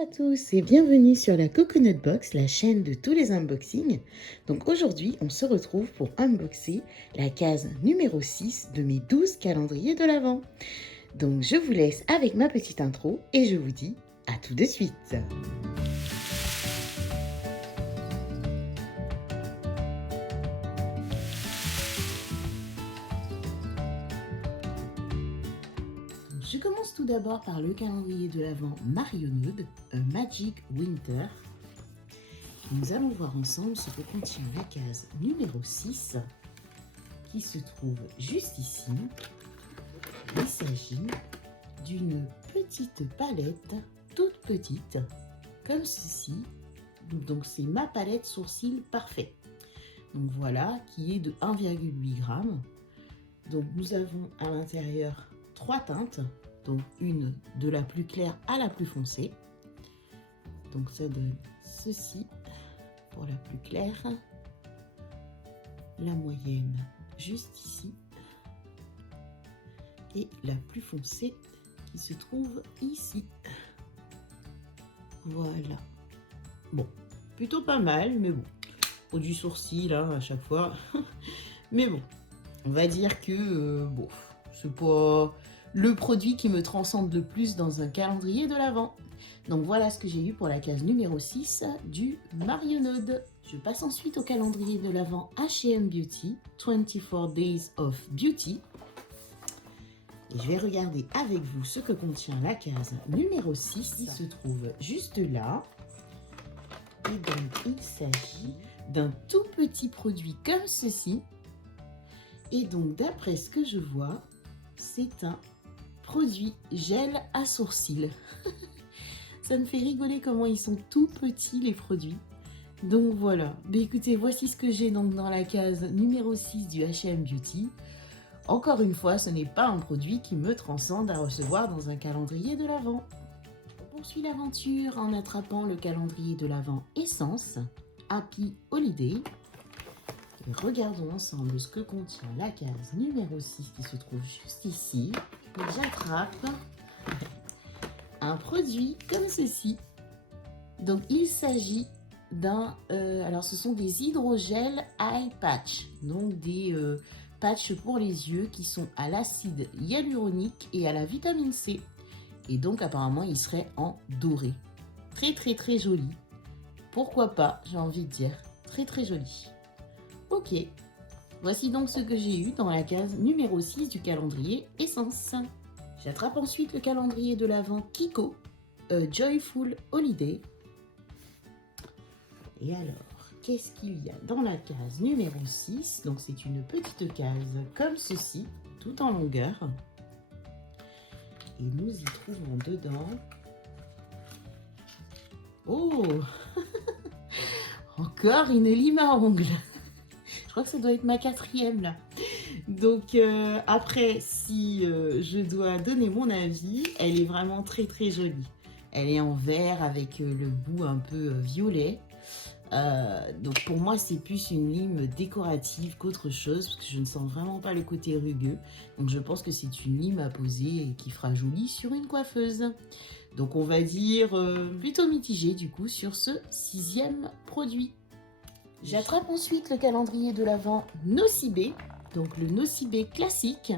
Bonjour à tous et bienvenue sur la Coconut Box, la chaîne de tous les unboxings. Donc aujourd'hui, on se retrouve pour unboxer la case numéro 6 de mes 12 calendriers de l'Avent. Donc je vous laisse avec ma petite intro et je vous dis à tout de suite. Je commence tout d'abord par le calendrier de l'Avent Marionneud, A Magic Winter. Nous allons voir ensemble ce que contient la case numéro 6 qui se trouve juste ici. Il s'agit d'une petite palette, toute petite, comme ceci. Donc c'est ma palette sourcils parfait. Donc voilà, qui est de 1,8 g. Donc nous avons à l'intérieur 3 teintes, donc une de la plus claire à la plus foncée. Donc ça donne ceci pour la plus claire, la moyenne juste ici et la plus foncée qui se trouve ici. Voilà. Bon, plutôt pas mal, mais bon, produit sourcil hein, à chaque fois. Mais bon, on va dire que bon, c'est pas le produit qui me transcende le plus dans un calendrier de l'Avent. Donc voilà ce que j'ai eu pour la case numéro 6 du Marionneud. Je passe ensuite au calendrier de l'Avent H&M Beauty, 24 Days of Beauty. Et je vais regarder avec vous ce que contient la case numéro 6 qui se trouve juste là. Et donc il s'agit d'un tout petit produit comme ceci. Et donc d'après ce que je vois, c'est un produit gel à sourcils. Ça me fait rigoler comment ils sont tout petits les produits. Donc voilà, mais écoutez, voici ce que j'ai donc dans la case numéro 6 du H&M Beauty. Encore une fois, ce n'est pas un produit qui me transcende à recevoir dans un calendrier de l'Avent. On poursuit l'aventure en attrapant le calendrier de l'Avent Essence, Happy Holiday. Et regardons ensemble ce que contient la case numéro 6 qui se trouve juste ici. J'attrape un produit comme ceci. Donc il s'agit d'un, alors ce sont des hydrogels eye patch, donc des patchs pour les yeux qui sont à l'acide hyaluronique et à la vitamine C. Et donc apparemment il serait en doré. Très très très joli. Pourquoi pas, j'ai envie de dire. Très très joli. Ok, voici donc ce que j'ai eu dans la case numéro 6 du calendrier Essence. J'attrape ensuite le calendrier de l'Avent Kiko, A Joyful Holiday. Et alors, qu'est-ce qu'il y a dans la case numéro 6? Donc c'est une petite case comme ceci, tout en longueur. Et nous y trouvons dedans... Oh encore une lime à ongles. Je crois que ça doit être ma 4e là. Donc après, si je dois donner mon avis, elle est vraiment très très jolie. Elle est en vert avec le bout un peu violet. Donc pour moi, c'est plus une lime décorative qu'autre chose, parce que je ne sens vraiment pas le côté rugueux. Donc je pense que c'est une lime à poser et qui fera joli sur une coiffeuse. Donc on va dire plutôt mitigé du coup sur ce 6e produit. J'attrape ensuite le calendrier de l'Avent Nocibé, donc le Nocibé classique.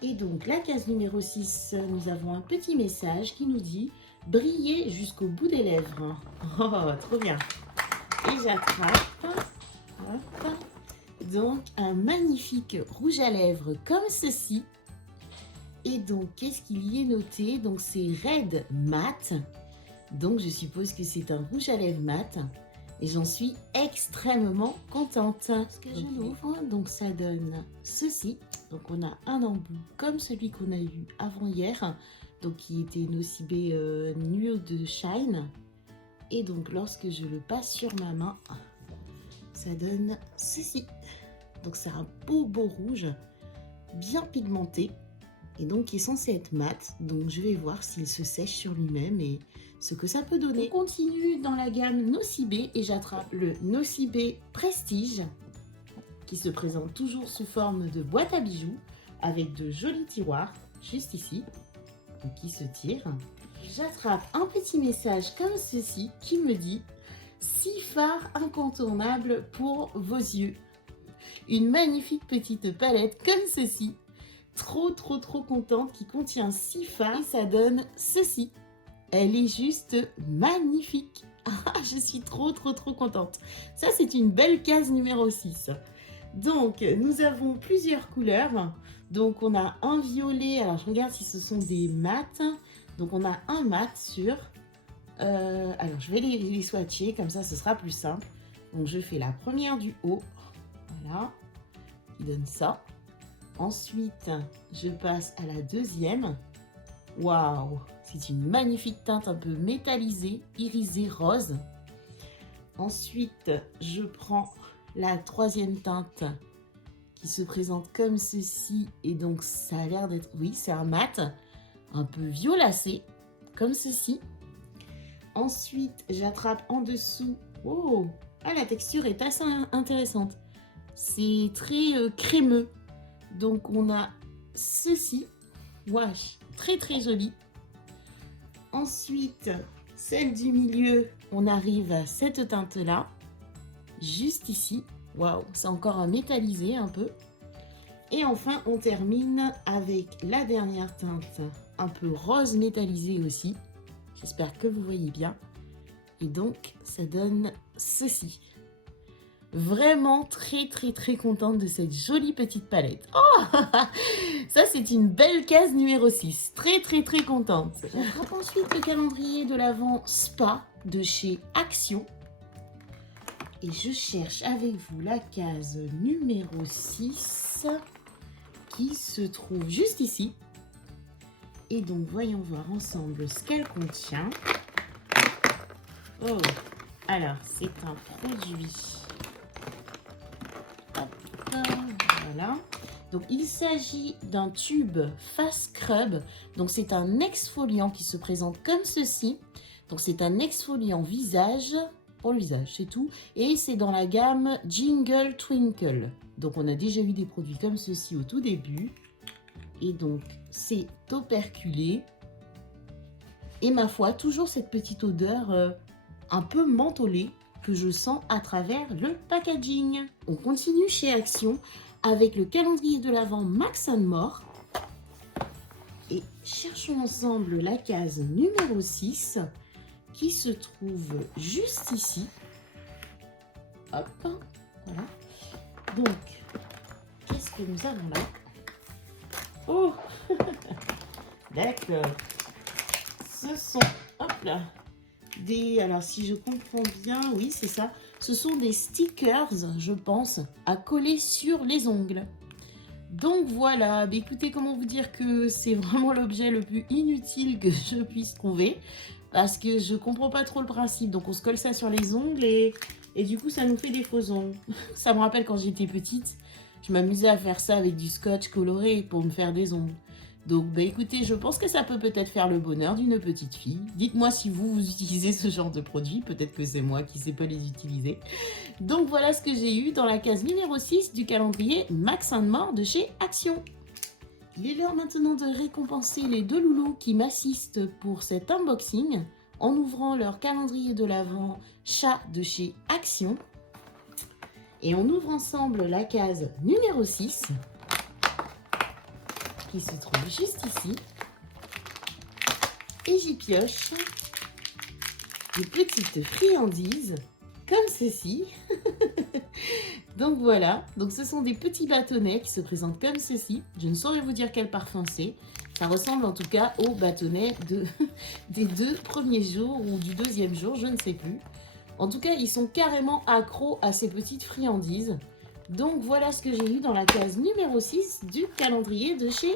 Et donc la case numéro 6, nous avons un petit message qui nous dit « Briller jusqu'au bout des lèvres ». Oh, trop bien. Et j'attrape donc un magnifique rouge à lèvres comme ceci. Et donc, qu'est-ce qu'il y est noté? Donc c'est Red Matte. Donc je suppose que c'est un rouge à lèvres mat. Et j'en suis extrêmement contente. Ce que je l'ouvre, donc ça donne ceci. Donc on a un embout comme celui qu'on a eu avant hier, donc qui était Nocibé Nude Shine. Et donc lorsque je le passe sur ma main, ça donne ceci. Donc c'est un beau rouge, bien pigmenté. Et donc qui est censé être mat. Donc je vais voir s'il se sèche sur lui-même et ce que ça peut donner. On continue dans la gamme Nocibé et j'attrape le Nocibé Prestige qui se présente toujours sous forme de boîte à bijoux avec de jolis tiroirs juste ici, donc qui se tirent. j'attrape un petit message comme ceci qui me dit « 6 fards incontournables pour vos yeux ». Une magnifique petite palette comme ceci, trop contente, qui contient 6 fards et ça donne ceci. Elle est juste magnifique. Je suis trop contente. Ça, c'est une belle case numéro 6. Donc, nous avons plusieurs couleurs. Donc, on a un violet. Alors, je regarde si ce sont des mats. Donc, on a un mat sur... alors, je vais les swatcher. Comme ça, ce sera plus simple. Donc, je fais la première du haut. Voilà. Qui donne ça. Ensuite, je passe à la deuxième. Waouh! C'est une magnifique teinte un peu métallisée, irisée rose. Ensuite, je prends la troisième teinte qui se présente comme ceci. Et donc, ça a l'air d'être... Oui, c'est un mat, un peu violacé, comme ceci. Ensuite, j'attrape en dessous. Oh! Ah, la texture est assez intéressante. C'est très crémeux. Donc, on a ceci. Wesh, très joli. Ensuite, celle du milieu, on arrive à cette teinte-là, juste ici. Waouh, c'est encore un métallisé un peu. Et enfin, on termine avec la dernière teinte, un peu rose métallisé aussi. J'espère que vous voyez bien. Et donc, ça donne ceci. Vraiment très contente de cette jolie petite palette. Oh, ça, c'est une belle case numéro 6. Très contente. J'attrape ensuite le calendrier de l'Avent Spa de chez Action. Et je cherche avec vous la case numéro 6 qui se trouve juste ici. Et donc, voyons voir ensemble ce qu'elle contient. Oh, alors, c'est un produit... Voilà. Donc, il s'agit d'un tube Face Scrub. Donc, c'est un exfoliant qui se présente comme ceci. Donc, c'est un exfoliant visage, pour le visage, c'est tout. Et c'est dans la gamme Jingle Twinkle. Donc, on a déjà eu des produits comme ceci au tout début. Et donc, c'est operculé. Et ma foi, toujours cette petite odeur un peu mentholée que je sens à travers le packaging. On continue chez Action avec le calendrier de l'Avent Max & More. Et cherchons ensemble la case numéro 6 qui se trouve juste ici. Hop, voilà. Donc, qu'est-ce que nous avons là? Oh, d'accord. Ce sont, hop là, alors si je comprends bien, oui c'est ça, ce sont des stickers, je pense, à coller sur les ongles. Donc voilà, écoutez, comment vous dire que c'est vraiment l'objet le plus inutile que je puisse trouver, parce que je comprends pas trop le principe. Donc on se colle ça sur les ongles et du coup ça nous fait des faux ongles. Ça me rappelle quand j'étais petite, je m'amusais à faire ça avec du scotch coloré pour me faire des ongles. Donc, écoutez, je pense que ça peut-être faire le bonheur d'une petite fille. Dites-moi si vous utilisez ce genre de produit. Peut-être que c'est moi qui ne sais pas les utiliser. Donc, voilà ce que j'ai eu dans la case numéro 6 du calendrier Max & More de chez Action. Il est l'heure maintenant de récompenser les deux loulous qui m'assistent pour cet unboxing en ouvrant leur calendrier de l'Avent chat de chez Action. Et on ouvre ensemble la case numéro 6. Qui se trouve juste ici. Et j'y pioche des petites friandises comme ceci. Donc voilà, donc ce sont des petits bâtonnets qui se présentent comme ceci. Je ne saurais vous dire quel parfum c'est. Ça ressemble en tout cas aux bâtonnets des 2 premiers jours ou du 2e jour, je ne sais plus. En tout cas, ils sont carrément accros à ces petites friandises. Donc voilà ce que j'ai eu dans la case numéro 6 du calendrier de chez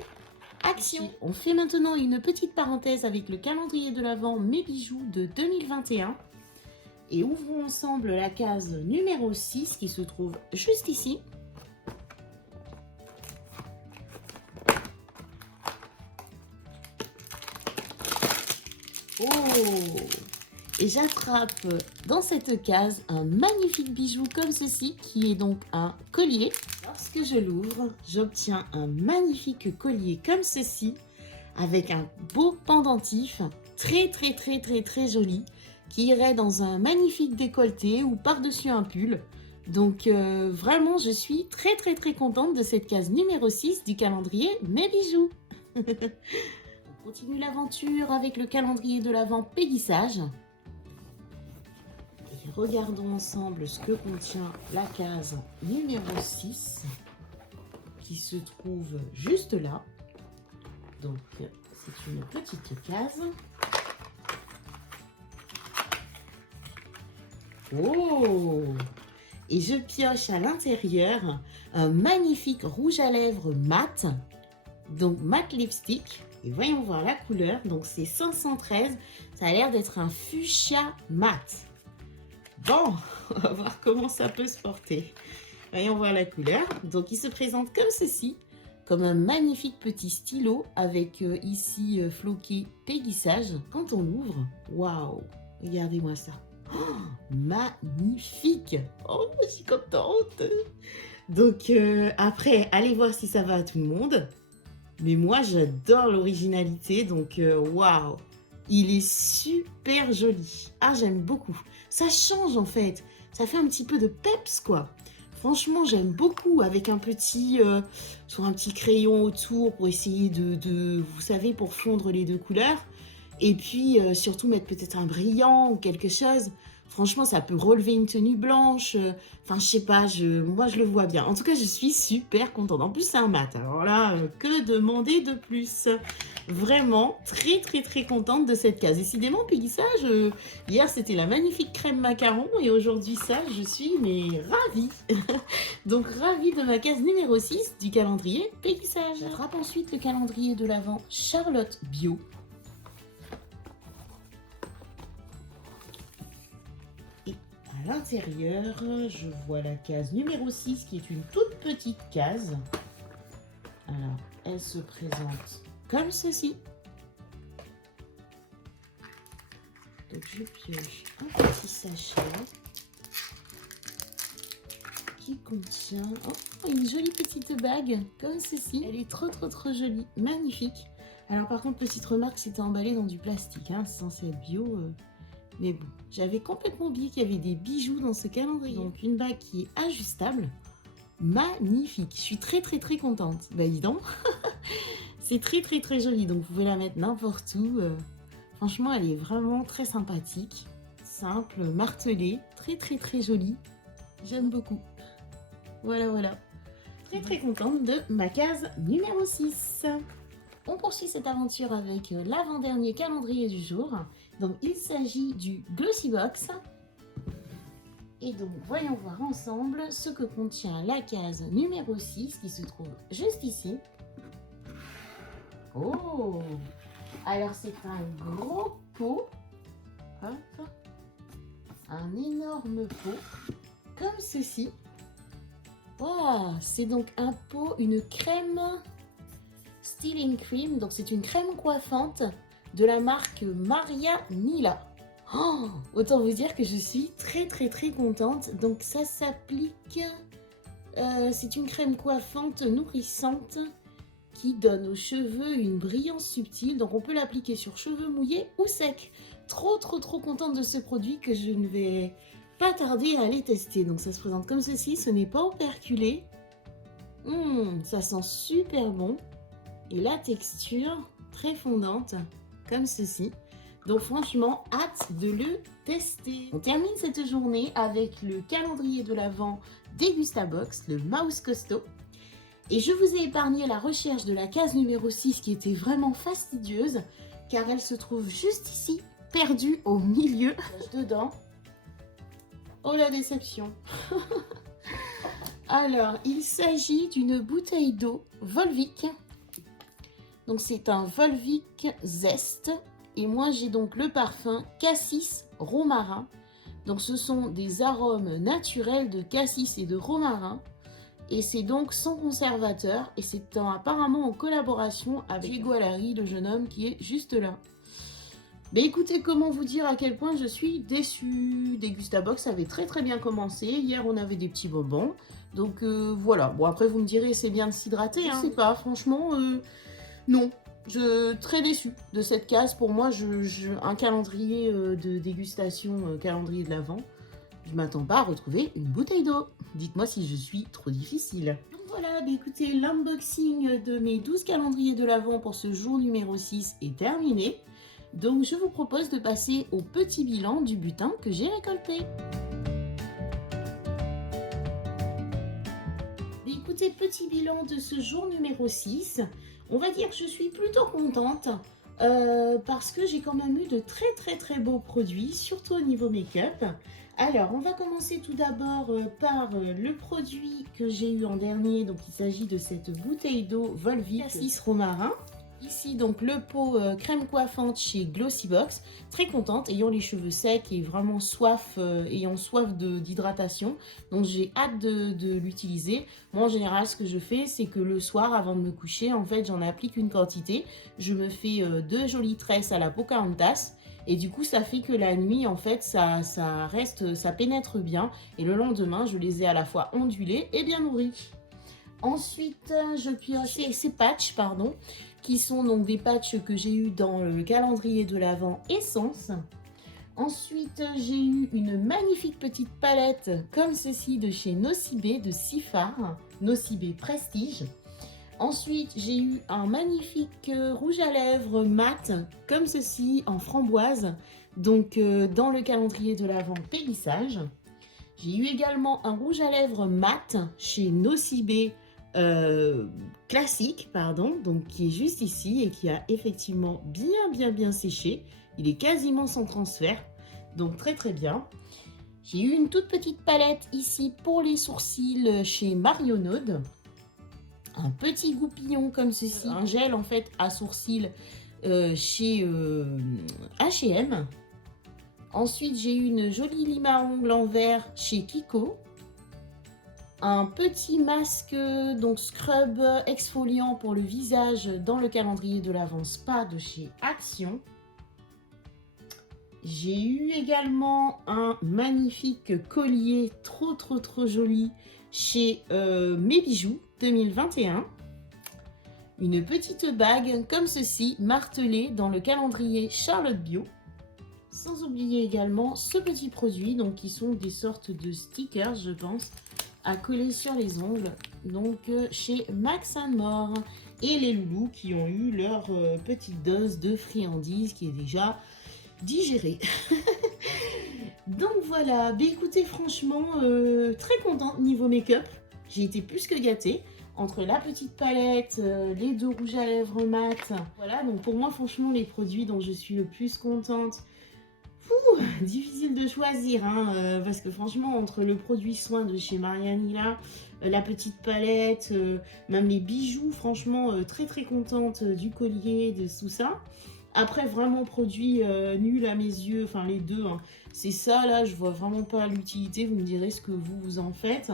Action. On fait maintenant une petite parenthèse avec le calendrier de l'Avent Mes Bijoux de 2021. Et ouvrons ensemble la case numéro 6 qui se trouve juste ici. Oh! Et j'attrape dans cette case un magnifique bijou comme ceci qui est donc un collier. Lorsque je l'ouvre, j'obtiens un magnifique collier comme ceci avec un beau pendentif très très très très très joli, qui irait dans un magnifique décolleté ou par-dessus un pull. Donc vraiment, je suis très très très contente de cette case numéro 6 du calendrier Mes Bijoux. On continue l'aventure avec le calendrier de l'Avent Péguissage. Et regardons ensemble ce que contient la case numéro 6, qui se trouve juste là. Donc c'est une petite case. Oh! Et je pioche à l'intérieur un magnifique rouge à lèvres mat, donc mat lipstick. Et voyons voir la couleur, donc c'est 513, ça a l'air d'être un fuchsia mat. Bon, on va voir comment ça peut se porter. Voyons voir la couleur. Donc il se présente comme ceci, comme un magnifique petit stylo avec ici floqué péguissage. Quand on l'ouvre, waouh, regardez-moi ça. Oh, magnifique! Oh, je suis contente! Donc après, allez voir si ça va à tout le monde. Mais moi, j'adore l'originalité, donc waouh! Il est super joli. Ah, j'aime beaucoup. Ça change en fait. Ça fait un petit peu de peps, quoi. Franchement, j'aime beaucoup avec un petit, soit un petit crayon autour pour essayer vous savez, pour fondre les deux couleurs. Et puis, surtout mettre peut-être un brillant ou quelque chose. Franchement, ça peut relever une tenue blanche. Enfin, je sais pas, moi, je le vois bien. En tout cas, je suis super contente. En plus, c'est un mat. Alors là, que demander de plus? Vraiment, très, très, très contente de cette case. Décidément, Péguissage, hier, c'était la magnifique crème macaron. Et aujourd'hui, ça, je suis mais ravie. Donc, ravie de ma case numéro 6 du calendrier Péguissage. J'attrape ensuite le calendrier de l'Avent Charlotte Bio. À l'intérieur, je vois la case numéro 6 qui est une toute petite case. Alors, elle se présente comme ceci. Donc, je pioche un petit sachet qui contient une jolie petite bague comme ceci. Elle est trop trop trop jolie, magnifique. Alors par contre, petite remarque, c'était emballé dans du plastique, hein, c'est censé être bio. Mais bon, j'avais complètement oublié qu'il y avait des bijoux dans ce calendrier. Donc une bague qui est ajustable, magnifique. Je suis très très très contente. Bah dis donc, c'est très très très joli. Donc vous pouvez la mettre n'importe où. Franchement, elle est vraiment très sympathique, simple, martelée, très très très jolie. J'aime beaucoup. Voilà, voilà. Très très contente de ma case numéro 6. On poursuit cette aventure avec l'avant-dernier calendrier du jour. Donc il s'agit du Glossy Box. Et donc voyons voir ensemble ce que contient la case numéro 6 qui se trouve juste ici. Oh! Alors c'est un gros pot. Hop. Un énorme pot. Comme ceci. Wow, c'est donc un pot, une crème Styling Cream. Donc c'est une crème coiffante de la marque Maria Nila. Oh, autant vous dire que je suis très très très contente. Donc ça s'applique, c'est une crème coiffante nourrissante qui donne aux cheveux une brillance subtile. Donc on peut l'appliquer sur cheveux mouillés ou secs. Trop trop trop contente de ce produit que je ne vais pas tarder à aller tester. Donc ça se présente comme ceci, ce n'est pas operculé. Ça sent super bon. Et la texture très fondante, comme ceci. Donc franchement, hâte de le tester. On termine cette journée avec le calendrier de l'Avent Dégustabox, le Mouse Costaud. Et je vous ai épargné la recherche de la case numéro 6 qui était vraiment fastidieuse, car elle se trouve juste ici, perdue au milieu, dedans. Oh la déception. Alors, il s'agit d'une bouteille d'eau Volvic. Donc c'est un Volvic Zest. Et moi j'ai donc le parfum Cassis Romarin. Donc ce sont des arômes naturels de cassis et de romarin. Et c'est donc sans conservateur. Et c'est apparemment en collaboration avec Diego Alari, le jeune homme qui est juste là. Mais écoutez, comment vous dire à quel point je suis déçue. Dégustabox avait très très bien commencé. Hier on avait des petits bonbons. Donc voilà. Bon après vous me direz c'est bien de s'hydrater. Hein. Je sais pas, franchement, non. Très déçue de cette case. Pour moi, un calendrier de dégustation, calendrier de l'Avent, je m'attends pas à retrouver une bouteille d'eau. Dites-moi si je suis trop difficile. Donc voilà, bah écoutez, l'unboxing de mes 12 calendriers de l'Avent pour ce jour numéro 6 est terminé. Donc je vous propose de passer au petit bilan du butin que j'ai récolté. Écoutez, petit bilan de ce jour numéro 6. On va dire que je suis plutôt contente parce que j'ai quand même eu de très beaux produits, surtout au niveau make-up. Alors, on va commencer tout d'abord par le produit que j'ai eu en dernier. Donc, il s'agit de cette bouteille d'eau Volvic Cassis Romarin. Ici, donc, le pot crème coiffante chez Glossybox. Très contente, ayant les cheveux secs et vraiment ayant soif d'hydratation. Donc, j'ai hâte de l'utiliser. Moi, en général, ce que je fais, c'est que le soir, avant de me coucher, en fait, j'en applique une quantité. Je me fais 2 jolies tresses à la Pocahontas. Et du coup, ça fait que la nuit, en fait, ça pénètre bien. Et le lendemain, je les ai à la fois ondulées et bien nourries. Ensuite, je pioche ces patchs, pardon, qui sont donc des patchs que j'ai eu dans le calendrier de l'Avent Essence. Ensuite, j'ai eu une magnifique petite palette comme ceci de chez Nocibé de Sifar, Nocibé Prestige. Ensuite, j'ai eu un magnifique rouge à lèvres mat comme ceci en framboise, donc dans le calendrier de l'Avent Pélissage. J'ai eu également un rouge à lèvres mat chez Nocibé classique, pardon, donc qui est juste ici et qui a effectivement bien séché. Il est quasiment sans transfert, donc très bien. J'ai eu une toute petite palette ici pour les sourcils chez Marionode. Un petit goupillon comme ceci, un gel en fait à sourcils chez H&M. Ensuite, j'ai eu une jolie lime à ongles en verre chez Kiko. Un petit masque, donc scrub exfoliant pour le visage dans le calendrier de l'Avent Spa de chez Action. J'ai eu également un magnifique collier trop joli chez Mes Bijoux 2021. Une petite bague comme ceci, martelée dans le calendrier Charlotte Bio. Sans oublier également ce petit produit, donc qui sont des sortes de stickers, je pense, à coller sur les ongles, donc chez Max & More. Et les loulous qui ont eu leur petite dose de friandises qui est déjà digérée. Donc voilà, bah écoutez, franchement, très contente niveau make-up. J'ai été plus que gâtée. Entre la petite palette, les 2 rouges à lèvres mat. Voilà, donc pour moi, franchement, les produits dont je suis le plus contente, difficile de choisir, hein, parce que franchement, entre le produit soin de chez Marianilla, la petite palette, même les bijoux, franchement, très contente du collier, de tout ça. Après, vraiment, produit nul à mes yeux, enfin les deux, hein. C'est ça, là, je vois vraiment pas l'utilité, vous me direz ce que vous en faites.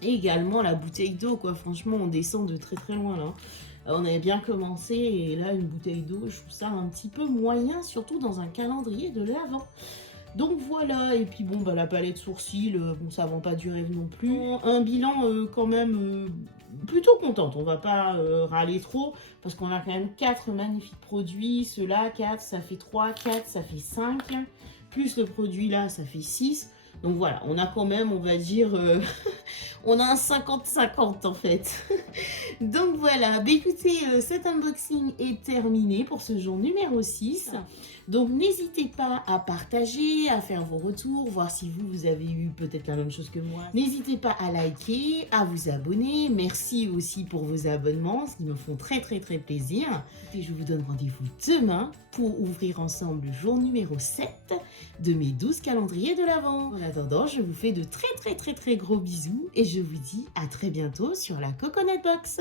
Et également la bouteille d'eau, quoi, franchement, on descend de très loin, là. On avait bien commencé et là une bouteille d'eau, je trouve ça un petit peu moyen, surtout dans un calendrier de l'Avent. Donc voilà, et puis bon, bah, la palette sourcils, bon, ça va pas durer non plus. Un bilan quand même plutôt contente, on va pas râler trop, parce qu'on a quand même 4 magnifiques produits. Ceux-là, 4, ça fait 3, 4, ça fait 5, plus le produit là, ça fait 6. Donc voilà, on a quand même, on va dire, on a un 50-50 en fait. Donc voilà, bah écoutez, cet unboxing est terminé pour ce jour numéro 6. Donc n'hésitez pas à partager, à faire vos retours, voir si vous avez eu peut-être la même chose que moi. N'hésitez pas à liker, à vous abonner. Merci aussi pour vos abonnements, ce qui me font très plaisir. Et je vous donne rendez-vous demain pour ouvrir ensemble le jour numéro 7 de mes 12 calendriers de l'Avent. En attendant, je vous fais de très gros bisous et je vous dis à très bientôt sur la Coconut Box.